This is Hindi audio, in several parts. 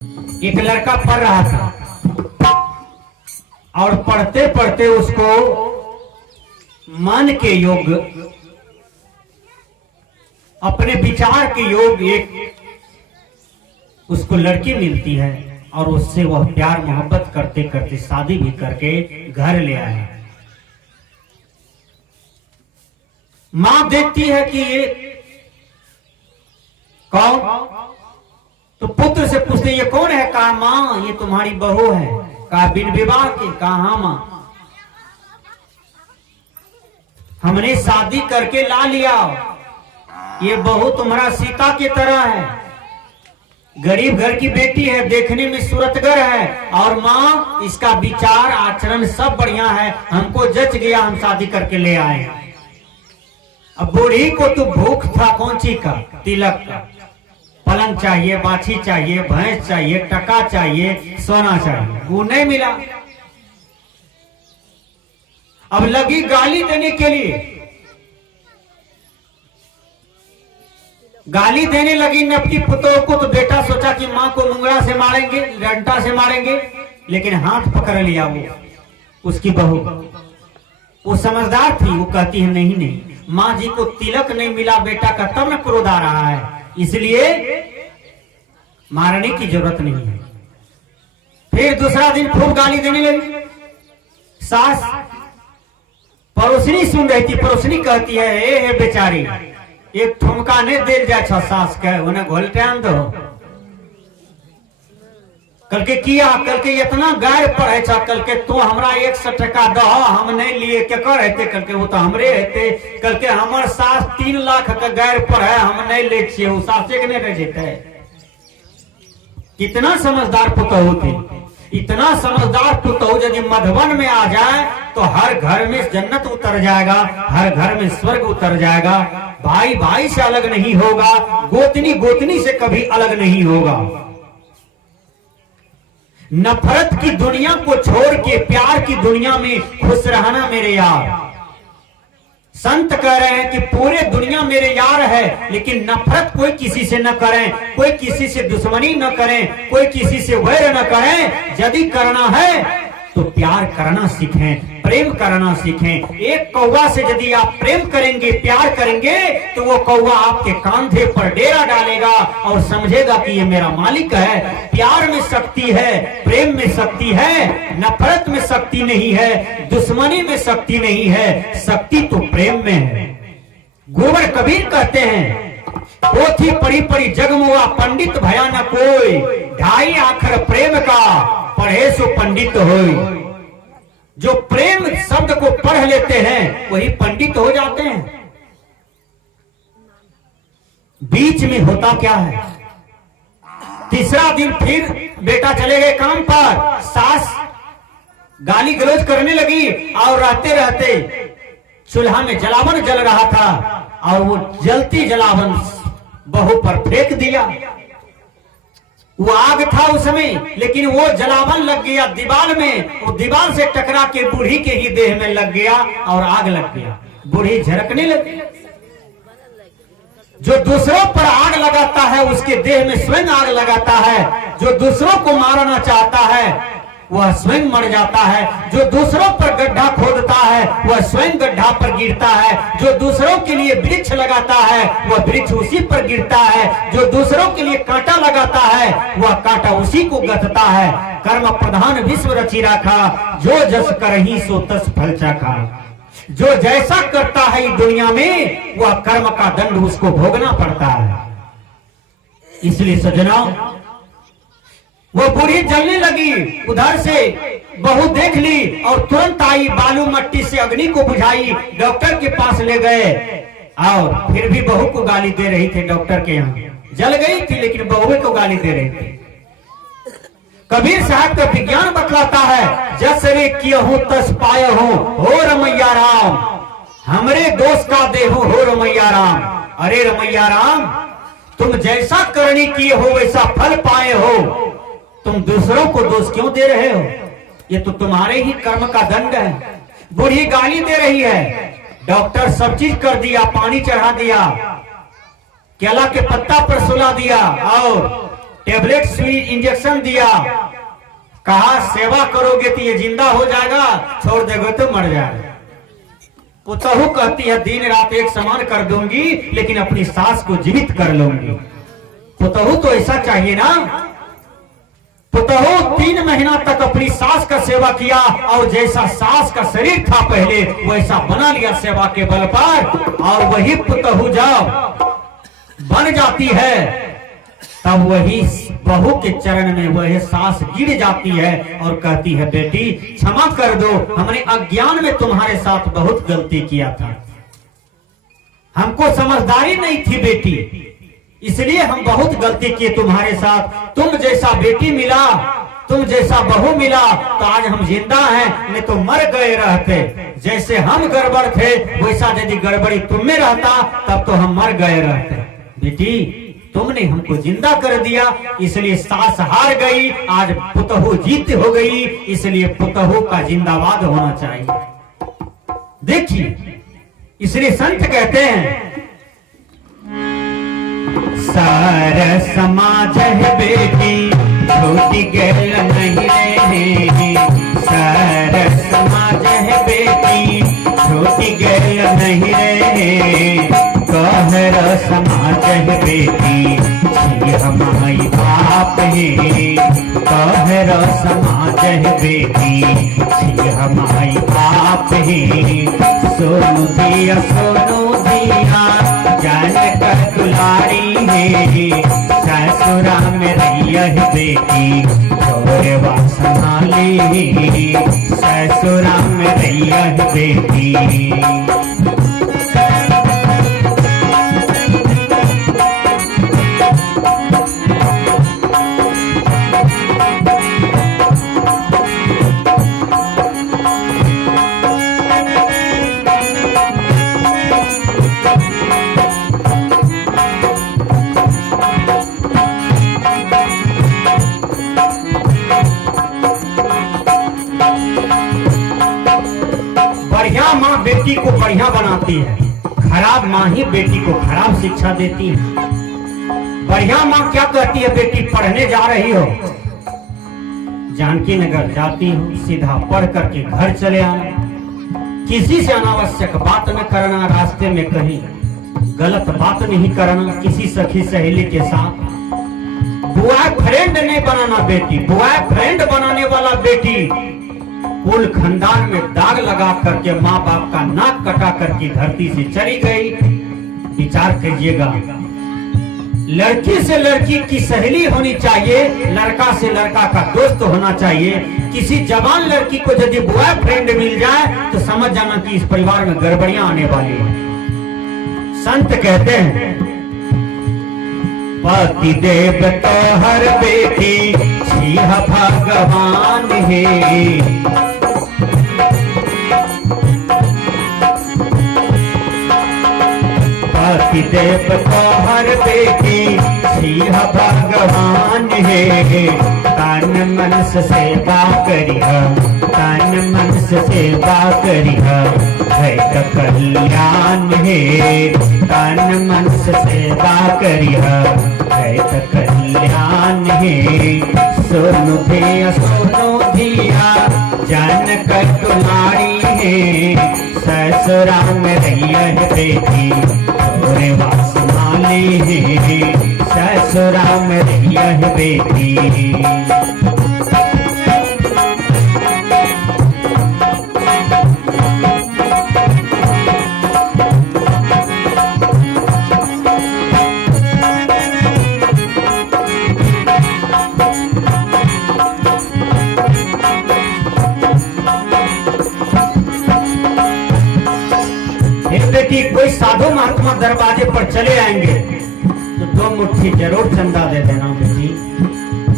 एक लड़का पढ़ रहा था और पढ़ते पढ़ते उसको मन के योग, अपने विचार के योग एक उसको लड़की मिलती है और उससे वह प्यार मोहब्बत करते करते शादी भी करके घर ले आए। मां देखती है कि ये कौन, तो पुत्र से पूछते ये कौन है? कहा मां ये तुम्हारी बहू है। कहा बिन विवाह की? कहा हाँ मां, हमने शादी करके ला लिया, ये बहू तुम्हारा सीता की तरह है, गरीब घर की बेटी है, देखने में सूरतगर है, और मां इसका विचार आचरण सब बढ़िया है, हमको जच गया, हम शादी करके ले आए। अब बूढ़ी को तो भूख था कौन सी का? तिलक का। पलंग चाहिए, बाछी चाहिए, भैंस चाहिए, टका चाहिए, सोना चाहिए, वो नहीं मिला। अब लगी गाली देने के लिए, गाली देने लगी नपकी पुतों को। तो बेटा सोचा कि मां को मुंगड़ा से मारेंगे, डंडा से मारेंगे, लेकिन हाथ पकड़ लिया वो उसकी बहू। वो समझदार थी, वो कहती है नहीं नहीं, मां जी को तिलक नहीं मिला बेटा का, तब न क्रोध आ रहा है, इसलिए मारने की जरूरत नहीं है। फिर दूसरा दिन खूब गाली देने लगी। सास पड़ोसनी सुन रही थी, पड़ोसनी कहती है ए बेचारी एक ठुमका नहीं दे जाए सास के, उन्हें घोलटान दो। कल के किया, कल के इतना गैर पढ़े छा, कल के तो हमरा 100 टका दो, हम नहीं लिए केकर हेते? कल के वो तो हमरे हेते। कल के हमर सास 3 लाख का गैर पढ़े, हम नहीं ले छिए, वो सासे के नहीं रह जेते। कितना समझदार पुतहु थी, इतना समझदार पुतहु यदि मधुबन में आ जाए तो हर घर में जन्नत उतर जाएगा, हर घर में स्वर्ग उतर जाएगा। भाई भाई से अलग नहीं होगा, गोतनी गोतनी से कभी अलग नहीं होगा। नफरत की दुनिया को छोड़ के प्यार की दुनिया में खुश रहना मेरे यार। संत कह रहे हैं कि पूरे दुनिया मेरे यार है, लेकिन नफरत कोई किसी से न करें, कोई किसी से दुश्मनी न करें, कोई किसी से वैर न करें। यदि करना है तो प्यार करना सीखें, प्रेम करना सीखें। एक कौवा से यदि आप प्रेम करेंगे, प्यार करेंगे, तो वो कौवा आपके कांधे पर डेरा डालेगा और समझेगा कि ये मेरा मालिक है। प्यार में शक्ति है, प्रेम में शक्ति है, नफरत में शक्ति नहीं है, दुश्मनी में शक्ति नहीं है, शक्ति तो प्रेम में है। गोबर कबीर कहते हैं पोथी पढ़ी पढ़ी जगमुआ पंडित भया न कोई, 2.5 अक्षर प्रेम का पढ़े सो पंडित होय। जो प्रेम शब्द को पढ़ लेते हैं वही पंडित हो जाते हैं। बीच में होता क्या है? तीसरा दिन फिर बेटा चले गए काम पर, सास गाली गलौज करने लगी और रहते रहते चूल्हा में जलावन जल रहा था और वो जलती जलावन बहू पर फेंक दिया। वो आग था उसमें, लेकिन वो जलावन लग गया दीवार में, वो दीवार से टकरा के बूढ़ी के ही देह में लग गया और आग लग गया। बूढ़ी झरकने लगी। जो दूसरों पर आग लगाता है उसके देह में स्वयं आग लगाता है। जो दूसरों को मारना चाहता है वह स्वयं मर जाता है। जो दूसरों पर गड्ढा खोदता है वह स्वयं गड्ढा पर गिरता है। जो दूसरों के लिए वृक्ष लगाता है वह वृक्ष उसी पर गिरता है। जो दूसरों के लिए कांटा लगाता है वह कांटा उसी को गथता है। कर्म प्रधान विश्व रची राखा, जो जस करही सो तस फल चाखा। जो जैसा करता है इस दुनिया में वह कर्म का दंड उसको भोगना पड़ता है। इसलिए सजना वो बूढ़ी जलने लगी, उधर से बहू देख ली और तुरंत आई, बालू मट्टी से अग्नि को बुझाई, डॉक्टर के पास ले गए और फिर भी बहू को गाली दे रही थी। डॉक्टर के यहाँ जल गई थी लेकिन बहू को गाली दे रही थी। कबीर साहब का विज्ञान बतलाता है, जस रे किया हूं तस पाया हूं, हो रमैया राम, हमरे दोस्त का देहू हो रमैया राम। अरे रमैया राम, तुम जैसा करनी किए हो वैसा फल पाए हो, तुम दूसरों को दोष क्यों दे रहे हो? ये तो तुम्हारे ही कर्म का दंड है। बूढ़ी गाली दे रही है, डॉक्टर सब चीज कर दिया, पानी चढ़ा दिया, केला के पत्ता पर सुला दिया और टेबलेट सुई इंजेक्शन दिया, कहा सेवा करोगे तो ये जिंदा हो जाएगा, छोड़ देगे तो मर जाएगा। पुतहू कहती है दिन रात एक समान कर दूंगी लेकिन अपनी सास को जीवित कर लूंगी। पुतहू तो ऐसा चाहिए ना। पुतहू 3 महीना तक अपनी सास का सेवा किया और जैसा सास का शरीर था पहले वैसा बना लिया सेवा के बल पर। और वही पुतहू जब बन जाती है तब वही बहू के चरण में वह सास गिर जाती है और कहती है बेटी क्षमा कर दो, हमने अज्ञान में तुम्हारे साथ बहुत गलती किया था, हमको समझदारी नहीं थी बेटी, इसलिए हम बहुत गलती किए तुम्हारे साथ। तुम जैसा बेटी मिला, तुम जैसा बहू मिला तो आज हम जिंदा हैं, नहीं तो मर गए रहते। जैसे हम गड़बड़ थे वैसा यदि गड़बड़ी तुम में रहता तब तो हम मर गए रहते। बेटी तुमने हमको जिंदा कर दिया, इसलिए सास हार गई, आज पुतहू जीत हो गई, इसलिए पुतहू का जिंदाबाद होना चाहिए। देखिए इसलिए संत कहते हैं सारा समाज है बेटी छोटी गैल नहीं रहे, सारा समाज है बेटी छोटी गैल नहीं रहे, कहर समाज है बेटी हमारी बाप है, कहर समाज है बेटी हमारी बाप है। सोनू दिया जान कर दुलारी है, ससुरा में रैया है बेटी छोरे संभाली, ससुरा में रैया है बेटी। बढ़िया माँ बेटी को बढ़िया बनाती है, खराब माँ ही बेटी को खराब शिक्षा देती है। बढ़िया माँ क्या कहती है, बेटी पढ़ने जा रही हो, जानकी नगर जाती हो, सीधा पढ़ करके घर चले आना, किसी से अनावश्यक बात न करना, रास्ते में कहीं गलत बात नहीं करना, किसी सखी सहेली के साथ बॉय फ्रेंड नहीं बनाना बेटी। बॉय फ्रेंड बनाने वाला बेटी कुल खानदान में दाग लगा करके माँ बाप का नाक कटा करके धरती से चली गई। विचार कीजिएगा, लड़की से लड़की की सहेली होनी चाहिए, लड़का से लड़का का दोस्त होना चाहिए। किसी जवान लड़की को यदि बॉय फ्रेंड मिल जाए तो समझ जाना कि इस परिवार में गड़बड़ियां आने वाली है। संत कहते हैं पति देव तो हर बेटी छिह भगवान है, पति देव तो हर बेटी छिह भगवान है। तन मन से सेवा करिह, तन मन से सेवा करिह, है तो कल्याण है। तन मन से सेवा करिह, है तो कल्याण है। सोनू धिया जान कर तुम्हारी है, ससुरा में रैया है बेटी छोरे वासमाली है, ससुरा में रैया है बेटी। बेटी कोई साधु महात्मा दरवाजे पर चले आएंगे तो 2 मुट्ठी जरूर चंदा दे देना बेटी।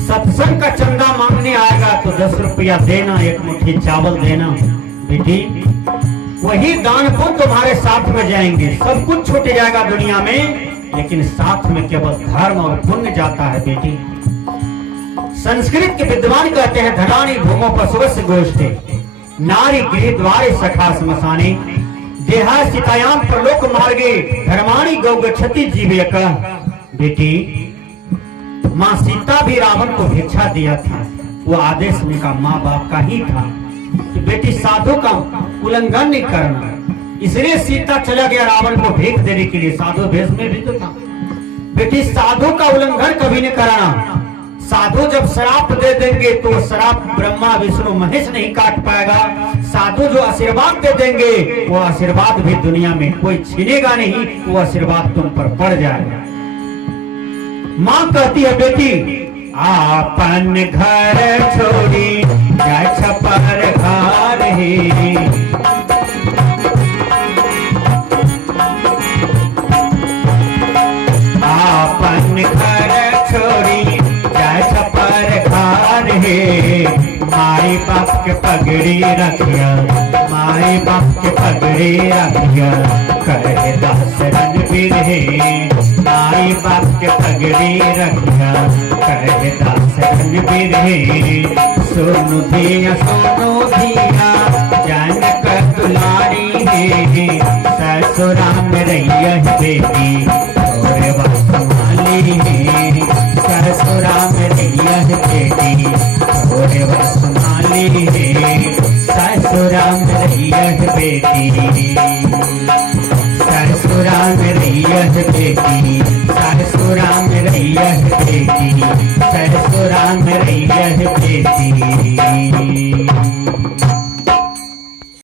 सत्संग का चंदा मांगने आएगा तो 10 रुपया देना, 1 मुट्ठी चावल देना बेटी। वही दान को तुम्हारे साथ में जाएंगे। सब कुछ छूट जाएगा दुनिया में, लेकिन साथ में केवल धर्म और पुण्य जाता है बेटी। संस्कृत के विद्वान कहते हैं धनानि भूमो पशुवस्य गोष्ठे, नारी गृह द्वारे सखा श्मशाने, देहा सीतायाम प्रलोक मार्गे धर्माणी गौ गच्छति जीवे का। बेटी माँ सीता भी रावण को भिक्षा दिया था, वो आदेश उनका माँ बाप का ही था कि बेटी साधु का उल्लंघन नहीं करना। इसलिए सीता चला गया रावण को भीख देने के लिए, साधु भेष में भी तो था। बेटी साधु का उल्लंघन कभी नहीं कराना। साधु जब श्राप दे देंगे तो श्राप ब्रह्मा विष्णु महेश नहीं काट पाएगा। साधु जो आशीर्वाद दे देंगे वो आशीर्वाद भी दुनिया में कोई छीनेगा नहीं, वो आशीर्वाद तुम पर पड़ जाएगा। माँ कहती है बेटी आपन घर छोड़ी जा छपर घर ही, आपन घर छोड़ी जा छपर घर हे। माई बाप के पगड़ी रखिया, माई बाप के पगड़ी रखिया, कहे दास रणवीर हे। माई बाप के पगड़ी रखिया, कहे दास रणवीर हे। सोनू धिया जनक दुलारी हे। ससुरा में रैया बेटी तोरे वाली हे। ससुरा में रैया बेटी तोरे वाली हे।